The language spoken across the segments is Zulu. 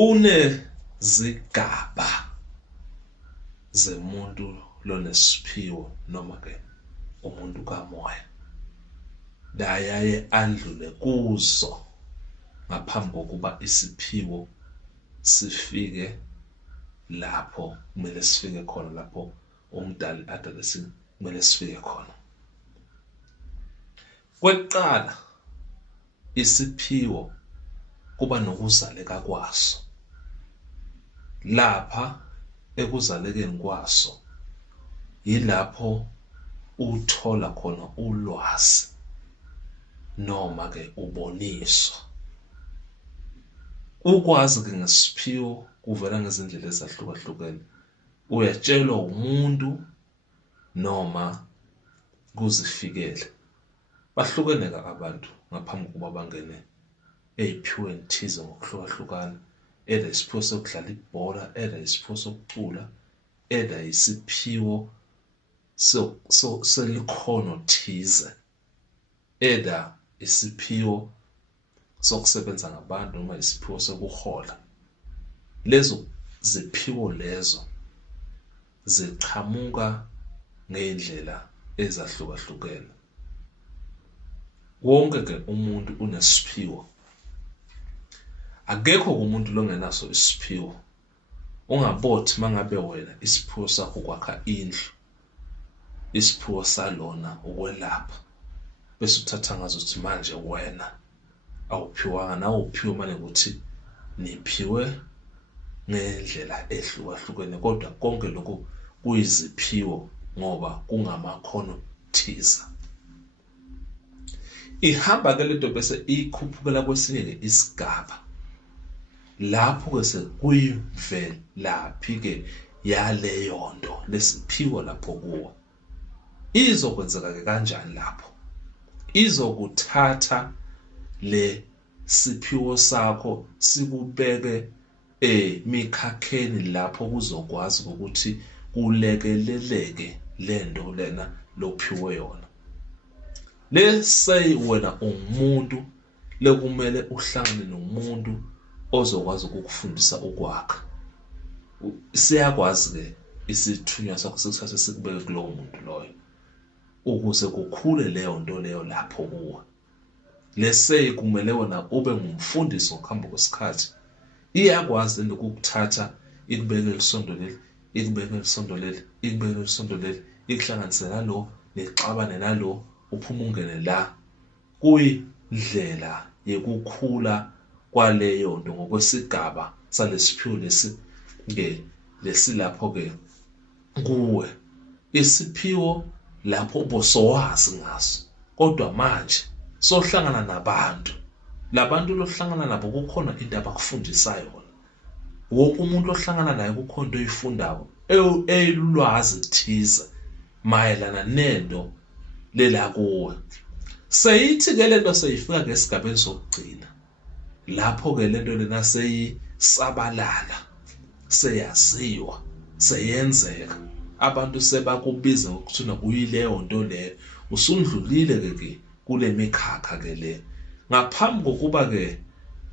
Kunezigaba zemuntu lonesiphiwo noma ke umuntu kamoya la yaye andlule kuzo ngaphambi kokuba isiphiwo sifike lapho kumele sifike khona, lapho umdali adale kumele sifike khona. Kwekuqala, isiphiwo kuba nokuzaleka kwaso. Lapha ekuzalekeni kwaso yilapho uthola khona ulwazi noma ke uboniswa. Ukwazi ke ngesiphiwo kuvela ngezindlela ezahlukahlukene. Uyatshelwa umuntu noma kuzifikele. Bahlukene abantu ngaphambi kokuba bangene ey'phiweni thize ngokuhlukahlukana. Either isiphiwo sokudlala ibhola, either isiphiwo sokucula, either isiphiwo selikhono thize, either isiphiwo sokusebenza ngabantu noma isiphiwo sokuhola. Lezo ziphiwo lezo ziqhamuka ngey'ndlela ezahlukahlukene. Wonke ke umuntu unesiphiwo. Akekho umuntu longenaso isiphiwo. Ungabothi mangabe wena isiphiwo sakho ukwakha indlu, isiphiwo salona ukwelapha, bese uthatha ngazo ukuthi manje wena awuphiwanga. Nawe uphiwe manje ukuthi niphiwe ngendlela ehlukahlukene, kodwa konke lokhu kuyiziphiwo ngoba kungamakhono thize. Ihamba ke lento bese ikhuphukela kwesinye ke isigaba. Lapho ke sekuyimvelaphi ke yaleyo nto lesiphiwo lapho kuwo. Izokwenzeka ke kanjani lapho? Izokuthatha le siphiwo sakho sikubeke emikhakheni lapho kuzokwazi ukuthi kulekeleleke lento lena lophiwe yona. Lese wena umuntu lekumele uhlangane nomuntu ozokwazi ukukufundisa ukwakha. Siyakwazi ke isithunywa sakho sikuthathe sikubeke kulowo muntu loyo ukuze kukhule leyo nto leyo lapho kuwe. Lese kumele wena ube ngumfundisi ngokuhamba kwesikhathi. Iyakwazi ukukuthatha ikubeke elisonto leli, ikubeke elisonto leli, ikubeke elisonto leli, ikuhlanganise nalo, nixabane nalo, uphuma ungene la. Kuyindlela yokukhula kwaleyo nto ngokwesigaba salesiphiwo lesilapho ke kuwe. Isiphiwo lapho ubosowazi ngaso, kodwa manje sohlangana nabantu. Labantu lohlangana nabo kukhona into abakufundisayo yona. Wonke umuntu ohlangana naye kukhona into oyifundayo, elulwazi thize mayelana nento lela kuwe. Seyithi ke lento seyifika ngesigabeni sokugcina, lapho ke lento lena seyisabalala, seyaziwa, seyenzeka. Abantu sebakubiza ngokuthi kuyileyo nto leyo. Usundlulile ke kule mikhakha ke le. Ngaphambi kokuba ke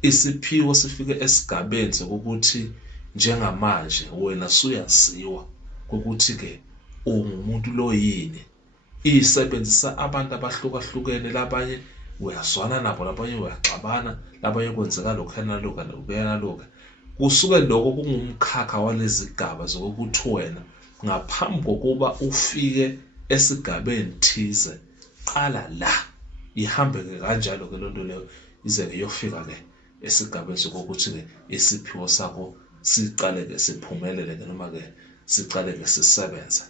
isiphiwo sifike esigabeni sokuthi njengamanje wena suyaziwa ukuthi ke ungumuntu lo yini. Isebenzisa abantu abahlukahlukene. Labanye uyazwana nabo, labanye uyaxabana, labanye kwenzeka lokho nalokho. Kusuke lokho kungumkhakha walezigaba zokuthi wena ngaphambi kokuba ufike esigabeni thize, qala la. Ihambe ke kanjalo ke lonto leyo ize ke yofika ke esigabeni sokuthi ke isiphiwo sakho siqale ke siphumelele ke noma ke siqale ke sisebenze.